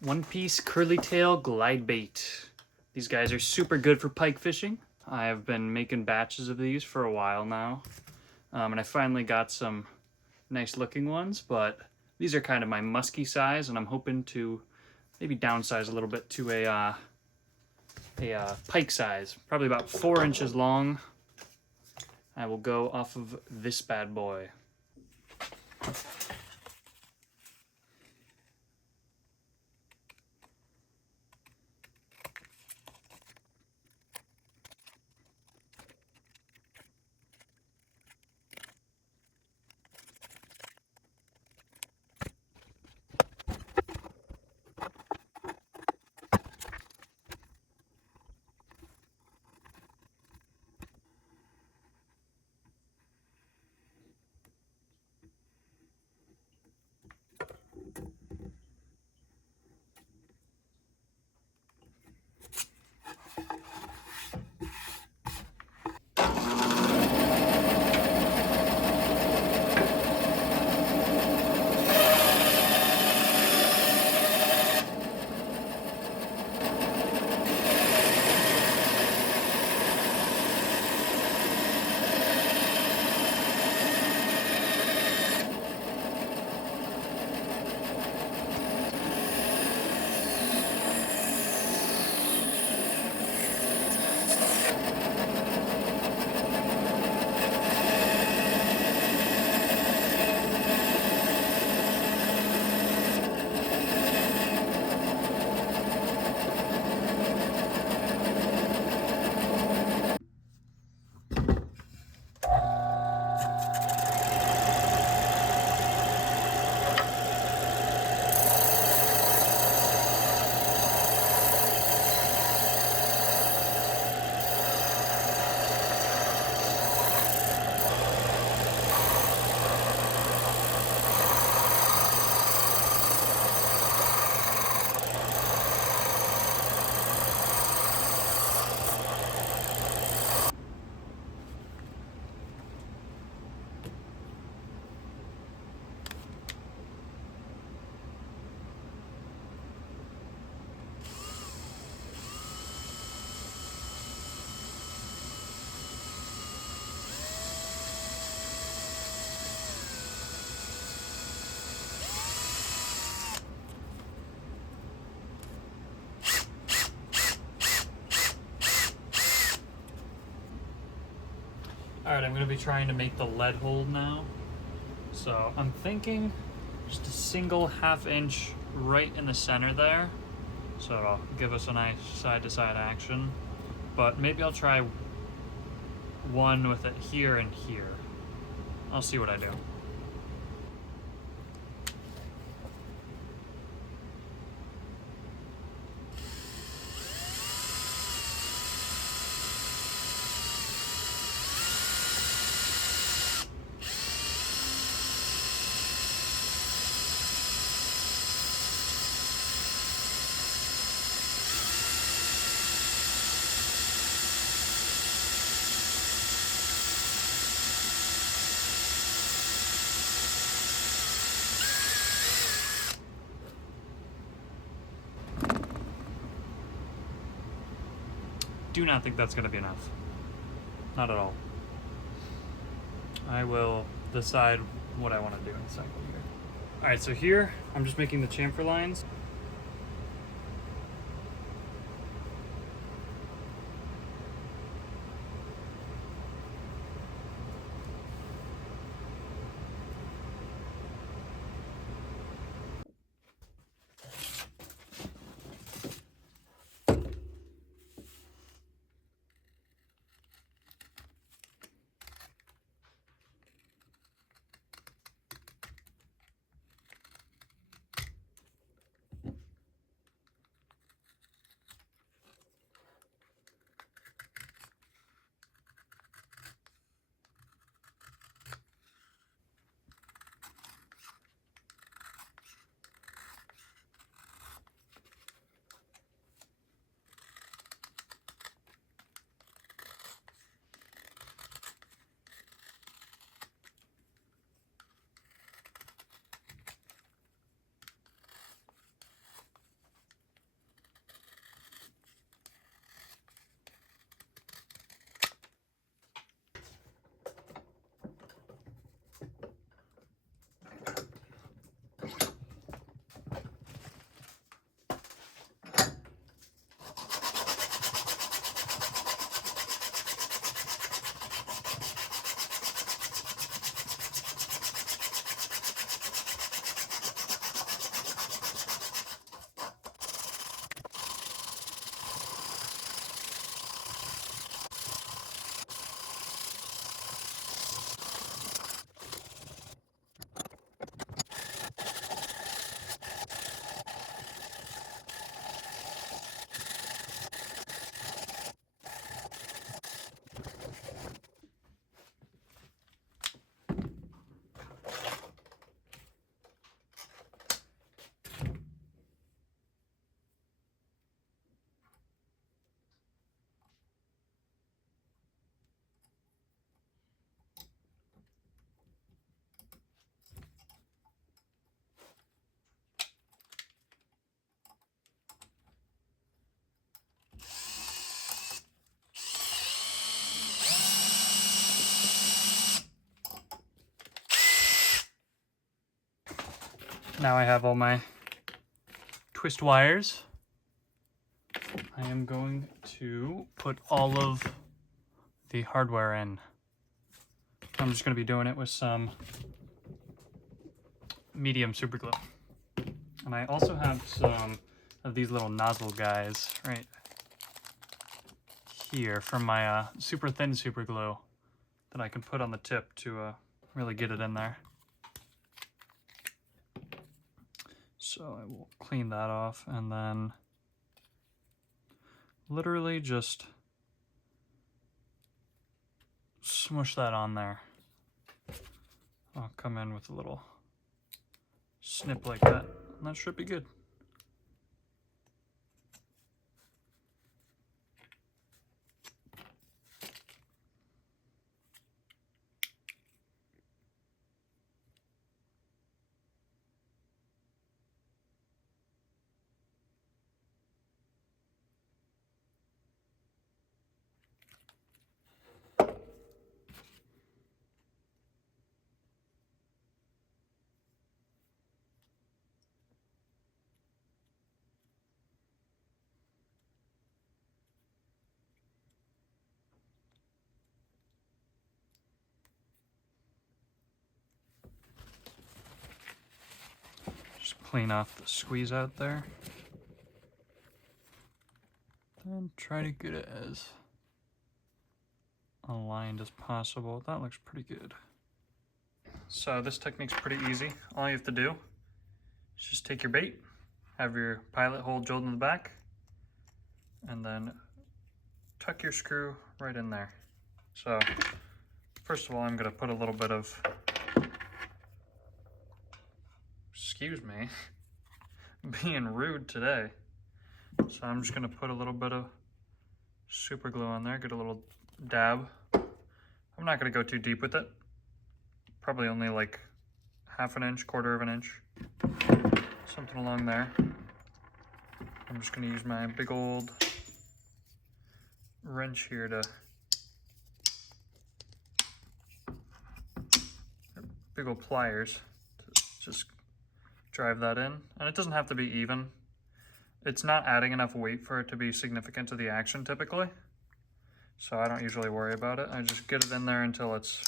One piece curly tail glide bait. These guys are super good for pike fishing. I have been making batches of these for a while now. And I finally got some nice looking ones, but these are kind of my musky size, and I'm hoping to maybe downsize a little bit to a pike size, probably about 4 inches long. I will go off of this bad boy. Alright, I'm going to be trying to make the lead hold now. So I'm thinking just a single 1/2 inch right in the center there. So it'll give us a nice side-to-side action. But maybe I'll try one with it here and here. I'll see what I do. Do not think that's going to be enough. Not at all. I will decide what I want to do in a second here. Alright, so here I'm just making the chamfer lines. Now I have all my twist wires. I am going to put all of the hardware in. I'm just going to be doing it with some medium super glue. And I also have some of these little nozzle guys right here from my super thin super glue that I can put on the tip to really get it in there. So I will clean that off and then literally just smush that on there. I'll come in with a little snip like that, and that should be good. Just clean off the squeeze out there. And try to get it as aligned as possible. That looks pretty good. So this technique's pretty easy. All you have to do is just take your bait, have your pilot hole drilled in the back, and then tuck your screw right in there. So first of all, I'm gonna put a little bit of, excuse me, being rude today. So I'm just gonna put a little bit of super glue on there, get a little dab. I'm not gonna go too deep with it. Probably only like half an inch, quarter of an inch, something along there. I'm just gonna use my big old wrench here to, big old pliers to just drive that in. And it doesn't have to be even. It's not adding enough weight for it to be significant to the action typically. So I don't usually worry about it. I just get it in there until it's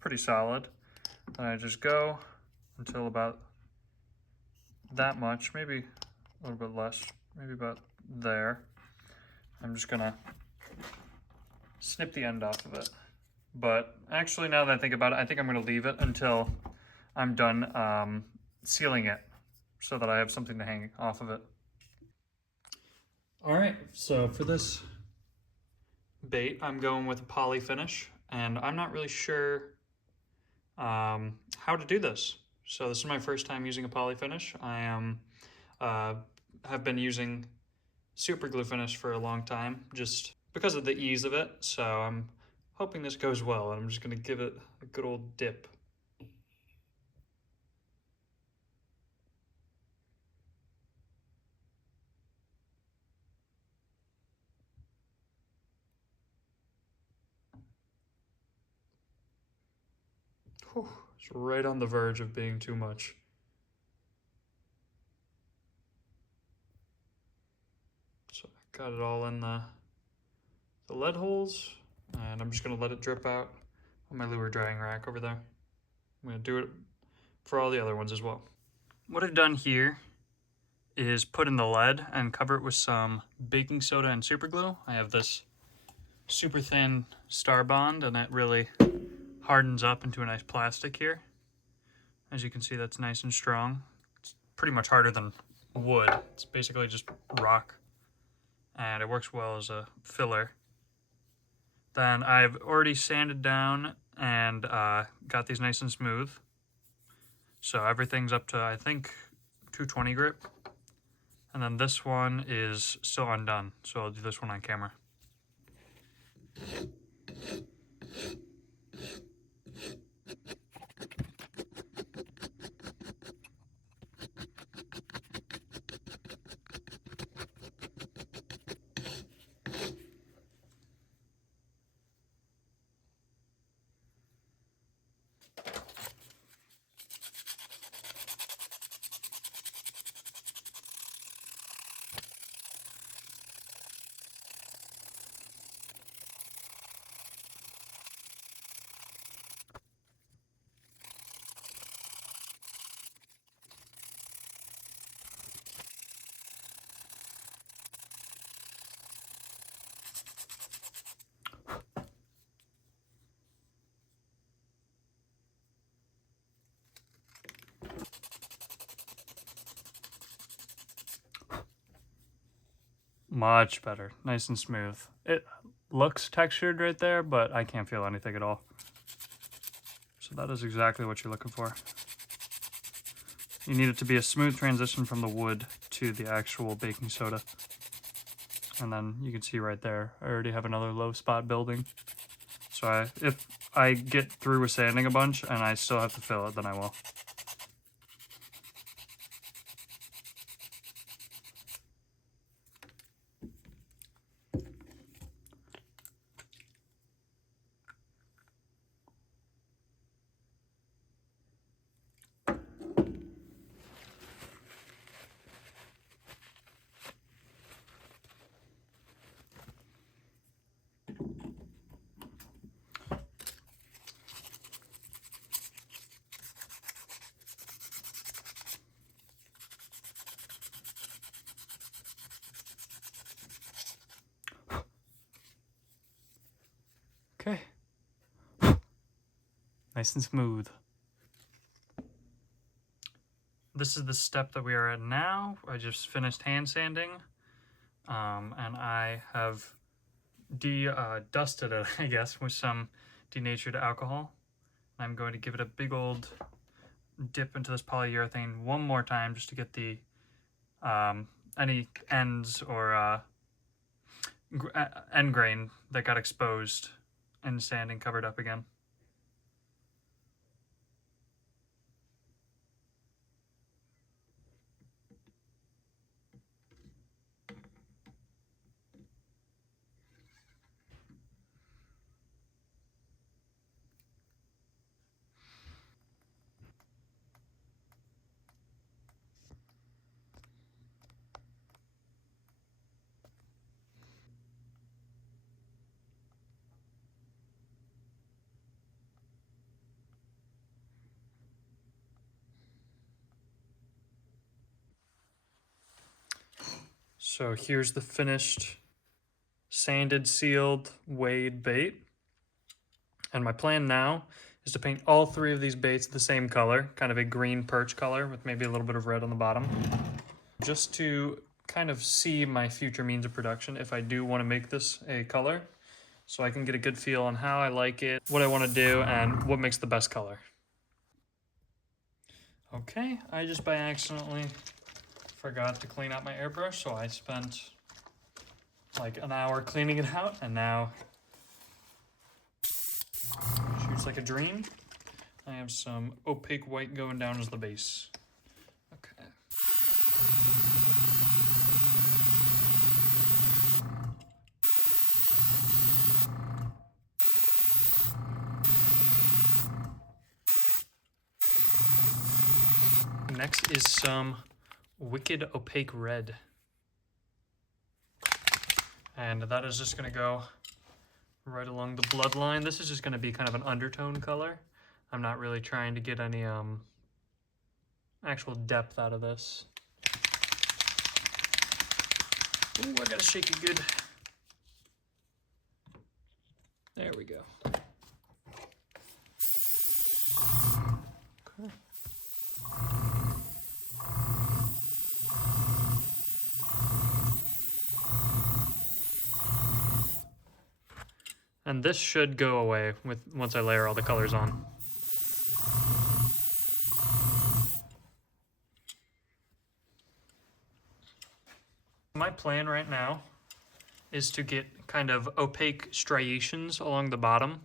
pretty solid. Then I just go until about that much, maybe a little bit less, maybe about there. I'm just gonna snip the end off of it. But actually, now that I think about it, I think I'm gonna leave it until I'm done sealing it so that I have something to hang off of it. All right, so for this bait, I'm going with a poly finish, and I'm not really sure how to do this. So this is my first time using a poly finish. I have been using super glue finish for a long time, just because of the ease of it. So I'm hoping this goes well, and I'm just gonna give it a good old dip. Whew, it's right on the verge of being too much. So I got it all in the lead holes, and I'm just gonna let it drip out on my lure drying rack over there. I'm gonna do it for all the other ones as well. What I've done here is put in the lead and cover it with some baking soda and super glue. I have this super thin Star Bond, and it really hardens up into a nice plastic here. As you can see, that's nice and strong. It's pretty much harder than wood. It's basically just rock, and it works well as a filler. Then I've already sanded down and got these nice and smooth. So everything's up to, I think, 220 grip. And then this one is still undone, so I'll do this one on camera. Much better. Nice and smooth. It looks textured right there, but I can't feel anything at all. So that is exactly what you're looking for. You need it to be a smooth transition from the wood to the actual baking soda. And then you can see right there, I already have another low spot building. So if I get through with sanding a bunch and I still have to fill it, then I will. Okay. Nice and smooth. This is the step that we are at now. I just finished hand sanding, and I have dusted it, I guess, with some denatured alcohol. I'm going to give it a big old dip into this polyurethane one more time just to get the any ends or end grain that got exposed in sanding covered up again. So here's the finished sanded, sealed, weighed bait. And my plan now is to paint all three of these baits the same color, kind of a green perch color with maybe a little bit of red on the bottom. Just to kind of see my future means of production if I do want to make this a color, so I can get a good feel on how I like it, what I want to do, and what makes the best color. Okay, I just by accidentally forgot to clean out my airbrush, so I spent like an hour cleaning it out, and now shoots like a dream. I have some opaque white going down as the base. Okay. Next is some wicked opaque red. And that is just gonna go right along the bloodline. This is just gonna be kind of an undertone color. I'm not really trying to get any actual depth out of this. Ooh, I gotta shake it good. There we go. Okay. And this should go away once I layer all the colors on. My plan right now is to get kind of opaque striations along the bottom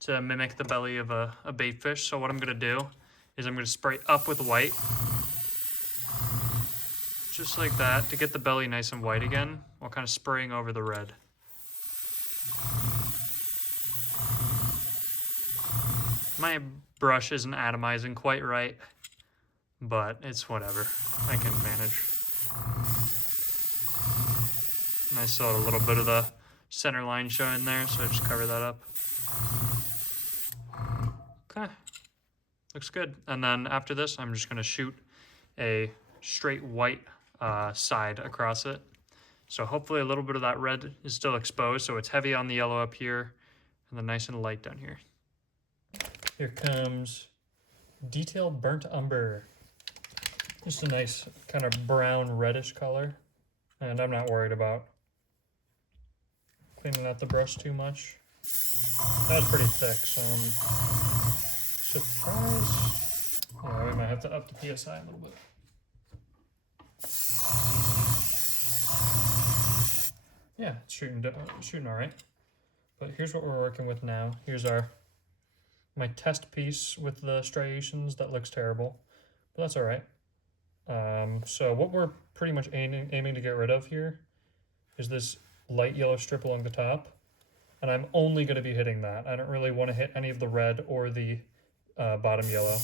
to mimic the belly of a bait fish. So what I'm gonna do is I'm gonna spray up with white, just like that, to get the belly nice and white again, while kind of spraying over the red. My brush isn't atomizing quite right, but it's whatever. I can manage. And I saw a little bit of the center line showing there, so I just cover that up. Okay, looks good. And then after this, I'm just gonna shoot a straight white side across it. So hopefully a little bit of that red is still exposed, so it's heavy on the yellow up here, and then nice and light down here. Here comes Detail Burnt Umber. Just a nice kind of brown reddish color. And I'm not worried about cleaning out the brush too much. That was pretty thick, so I'm surprised. Yeah, we might have to up the PSI a little bit. Yeah, it's shooting all right. But here's what we're working with now. Here's my test piece with the striations. That looks terrible, but that's all right. So what we're pretty much aiming to get rid of here is this light yellow strip along the top, and I'm only going to be hitting that. I don't really want to hit any of the red or the bottom yellow.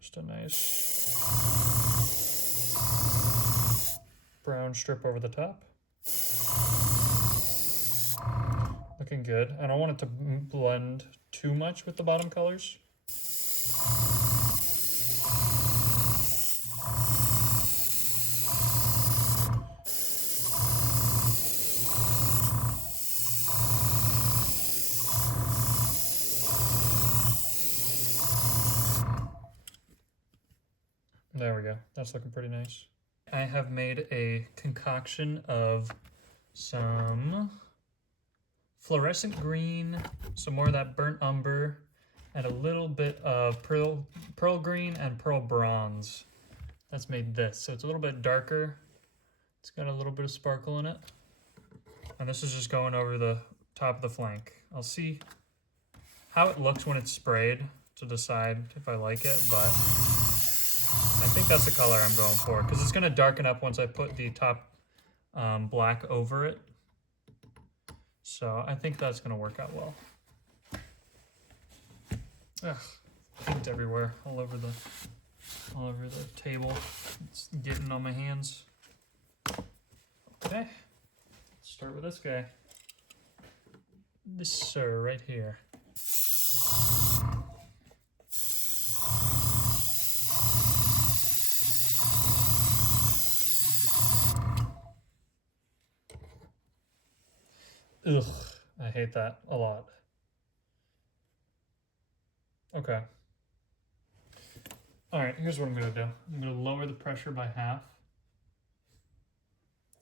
Just a nice brown strip over the top. Looking good. I don't want it to blend too much with the bottom colors. There we go. That's looking pretty nice. I have made a concoction of some fluorescent green, some more of that burnt umber, and a little bit of pearl green and pearl bronze. That's made this. So it's a little bit darker. It's got a little bit of sparkle in it. And this is just going over the top of the flank. I'll see how it looks when it's sprayed to decide if I like it, but I think that's the color I'm going for, because it's going to darken up once I put the top black over it. So I think that's going to work out well. Ugh, paint everywhere, all over the table. It's getting on my hands. Okay, let's start with this guy. This sir right here. Ugh, I hate that a lot. Okay. All right, here's what I'm gonna do. I'm gonna lower the pressure by half.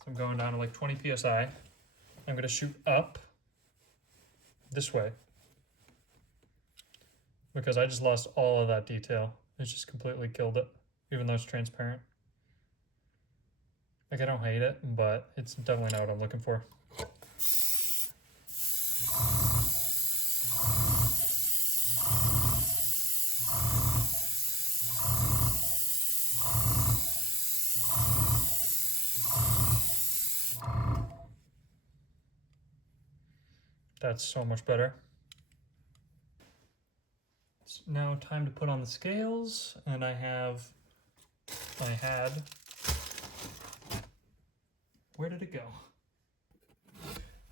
So I'm going down to like 20 PSI. I'm gonna shoot up this way because I just lost all of that detail. It's just completely killed it, even though it's transparent. Like, I don't hate it, but it's definitely not what I'm looking for. That's so much better. It's now time to put on the scales, and I had, where did it go?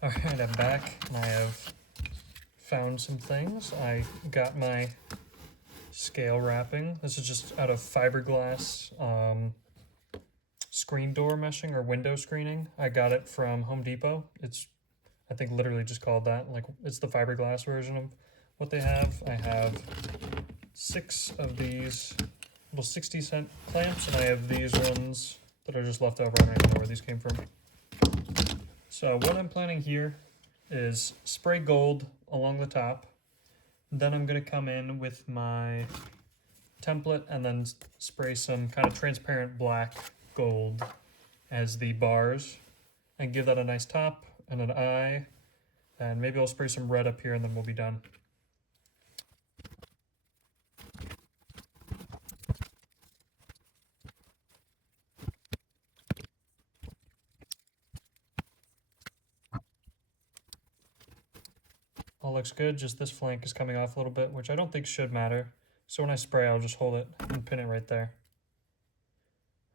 All right, I'm back, and I have found some things. I got my scale wrapping. This is just out of fiberglass screen door meshing or window screening. I got it from Home Depot. It's, I think, literally just called that. Like, it's the fiberglass version of what they have. I have 6 of these little 60-cent clamps, and I have these ones that are just left over. I don't even know where these came from. So what I'm planning here is spray gold along the top. Then I'm going to come in with my template and then spray some kind of transparent black gold as the bars and give that a nice top and an eye. And maybe I'll spray some red up here and then we'll be done. All looks good, just this flank is coming off a little bit, which I don't think should matter. So when I spray, I'll just hold it and pin it right there.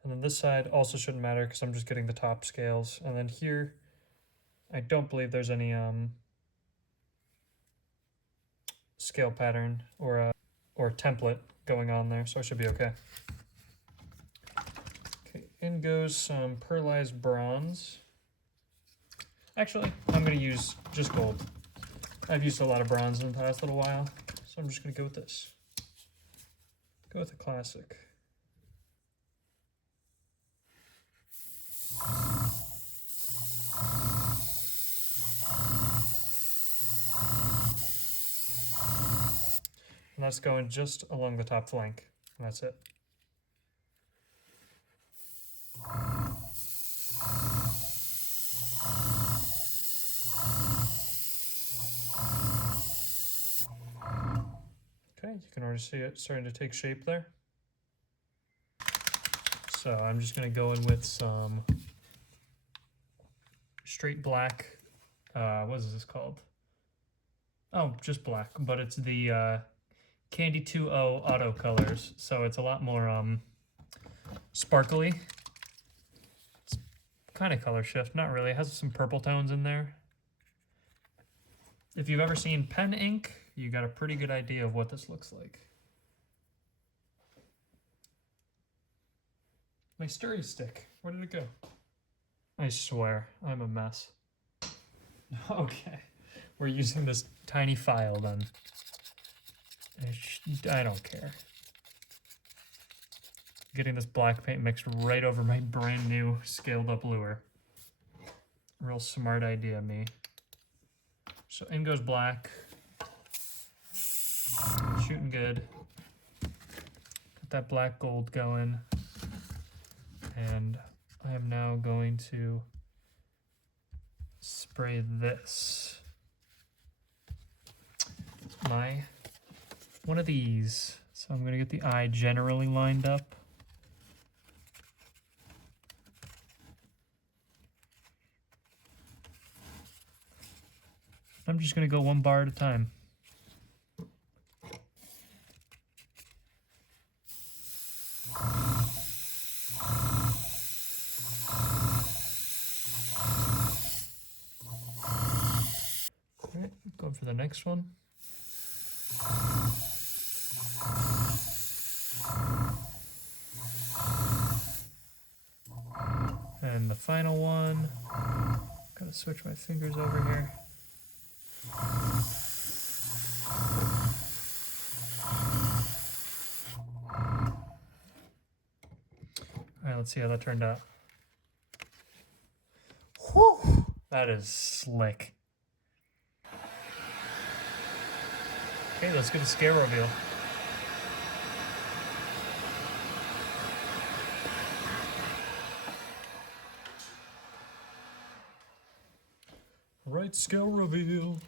And then this side also shouldn't matter because I'm just getting the top scales. And then here, I don't believe there's any scale pattern or template going on there, so I should be okay. Okay, in goes some pearlized bronze. Actually, I'm going to use just gold. I've used a lot of bronze in the past little while, so I'm just going to go with this. Go with a classic. And that's going just along the top flank. And that's it. Okay, you can already see it starting to take shape there. So I'm just going to go in with some straight black, what is this called? Oh, just black, but it's the Candy 2.0 auto colors, so it's a lot more sparkly. It's kind of color shift, not really. It has some purple tones in there. If you've ever seen pen ink, you got a pretty good idea of what this looks like. My stirring stick, where did it go? I swear, I'm a mess. Okay, we're using this tiny file then. I don't care. Getting this black paint mixed right over my brand new scaled up lure. Real smart idea, me. So in goes black. Shooting good. Got that black gold going. And I am now going to spray this. One of these. So I'm going to get the eye generally lined up. I'm just going to go one bar at a time. Alright, going for the next one. And the final one. Gotta switch my fingers over here. Alright, let's see how that turned out. Whew! That is slick. Okay, let's get a scale reveal. Right, scale reveal.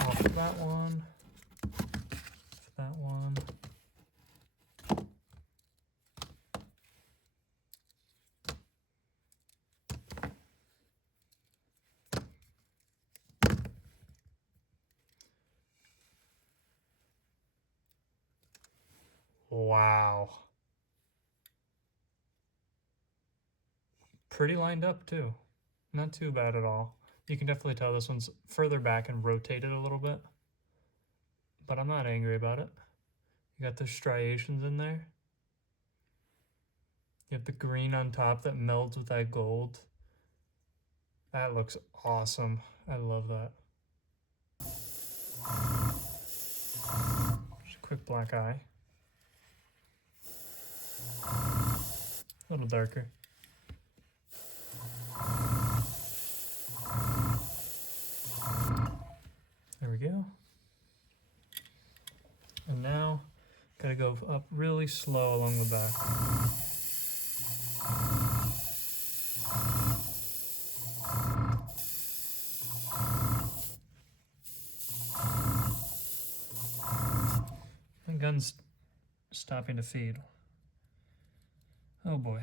Off that one. Off that one. Wow. Pretty lined up too. Not too bad at all. You can definitely tell this one's further back and rotated a little bit. But I'm not angry about it. You got the striations in there. You have the green on top that melds with that gold. That looks awesome. I love that. Just a quick black eye. A little darker. There we go. And now, gotta go up really slow along the back. My gun's stopping to feed. Oh boy.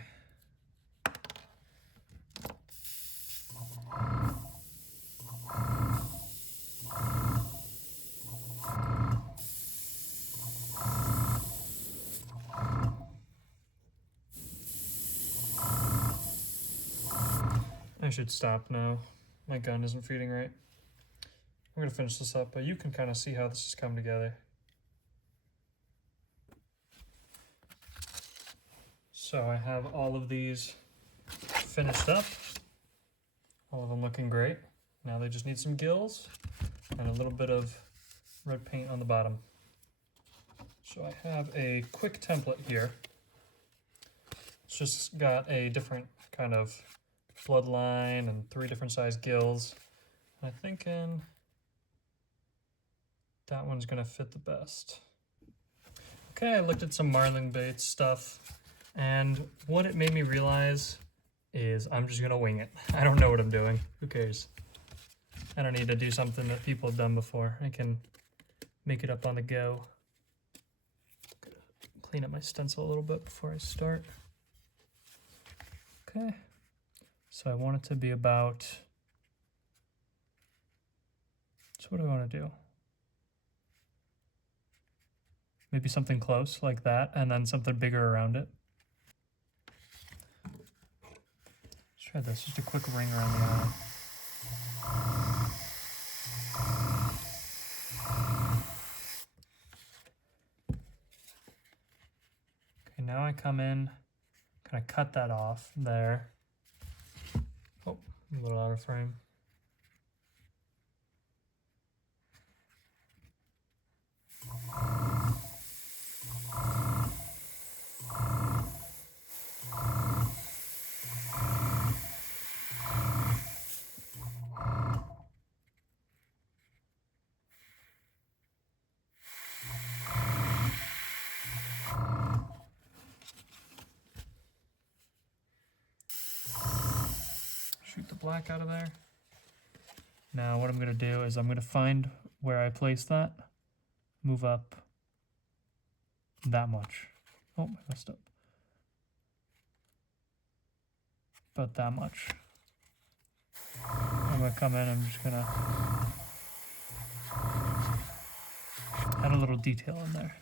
I should stop now. My gun isn't feeding right. I'm gonna finish this up, but you can kind of see how this has come together. So I have all of these finished up. All of them looking great. Now they just need some gills and a little bit of red paint on the bottom. So I have a quick template here. It's just got a different kind of bloodline and 3 different size gills. I'm thinking that one's gonna fit the best. Okay, I looked at some marlin bait stuff, and what it made me realize is I'm just gonna wing it. I don't know what I'm doing. Who cares? I don't need to do something that people have done before. I can make it up on the go. Gonna clean up my stencil a little bit before I start. Okay, so I want it to be about, so what do I want to do? Maybe something close like that, and then something bigger around it. Let's try this, just a quick ring around the eye. Okay, now I come in, kind of cut that off there. Oh, a little out of frame. Shoot the black out of there. Now what I'm going to do is I'm going to find where I placed that, move up that much. Oh, I messed up. About that much. I'm going to come in, I'm just going to add a little detail in there.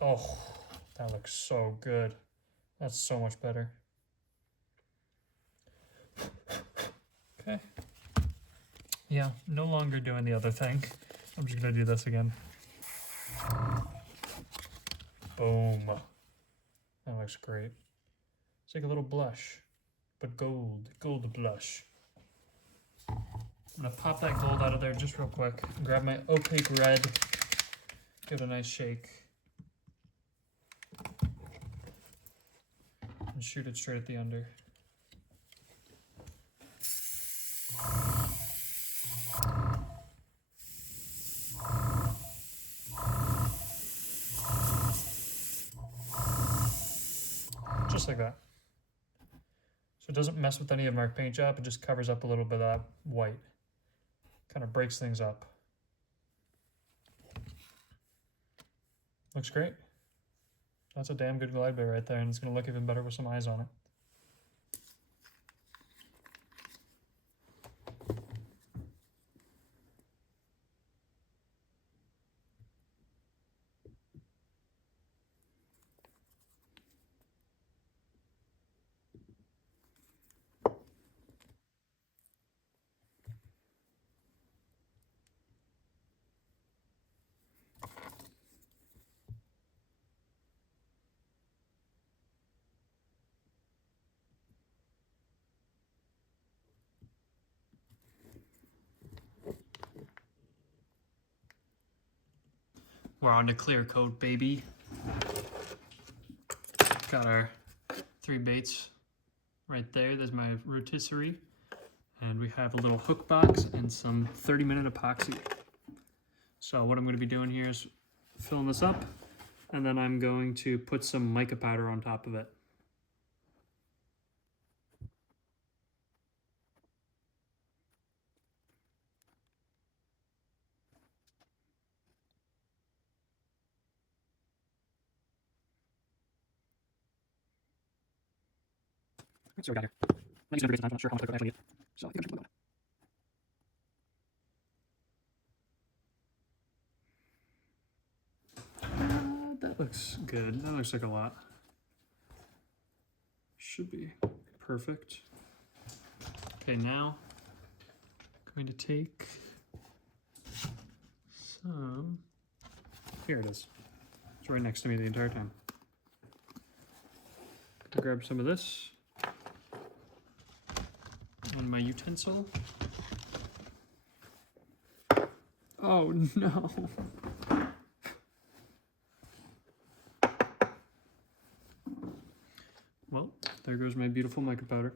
Oh, that looks so good. That's so much better. Okay. Yeah, no longer doing the other thing. I'm just gonna do this again. Boom. That looks great. It's like a little blush, but gold blush. I'm gonna pop that gold out of there just real quick. Grab my opaque red, give it a nice shake, and shoot it straight at the under. Just like that. So it doesn't mess with any of our paint job, it just covers up a little bit of that white. Kind of breaks things up. Looks great. That's a damn good glide bait right there, and it's gonna look even better with some eyes on it. We're on to clear coat, baby. Got our 3 baits right there. There's my rotisserie. And we have a little hook box and some 30-minute epoxy. So what I'm going to be doing here is filling this up, and then I'm going to put some mica powder on top of it. So we got here. I'm not using every time, I'm not sure how much I actually need. So I think I should put that. That looks good. That looks like a lot. Should be perfect. Okay, now I'm going to take some. Here it is. It's right next to me the entire time. I'll grab some of this on my utensil. Oh no. goes my beautiful mica powder.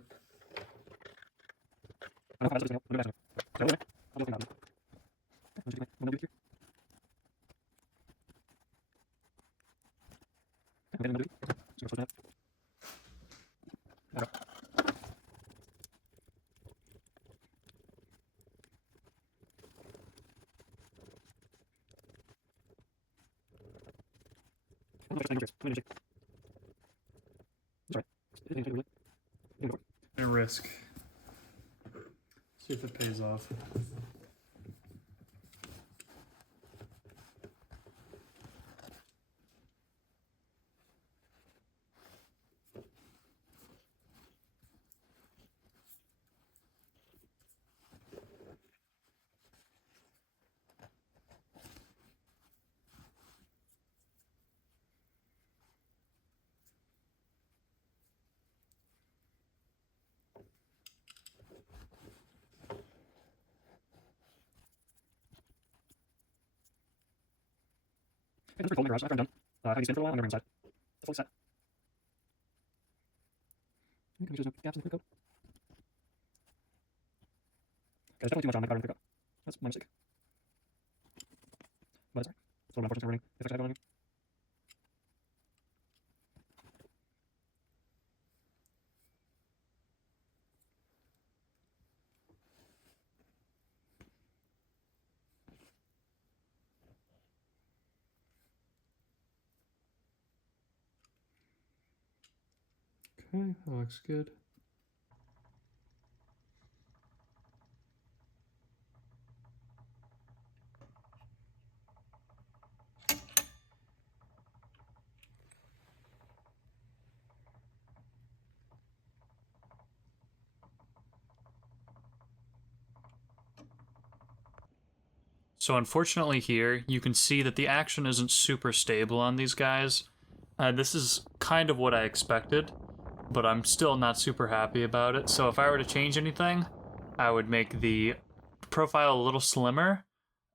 A risk. See if it pays off. That's pretty cool. My garage. After I'm done, I can spin for a while. I'm never inside. It's fully set. Make sure there's no gaps in the clear code. Okay, there's definitely too much on my powder in the clear code. That's my mistake. But it's alright. It's a little unfortunate for running. If I have one. Okay, that looks good. So unfortunately here, you can see that the action isn't super stable on these guys. This is kind of what I expected, but I'm still not super happy about it. So if I were to change anything, I would make the profile a little slimmer,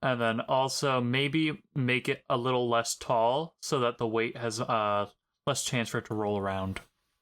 and then also maybe make it a little less tall so that the weight has less chance for it to roll around.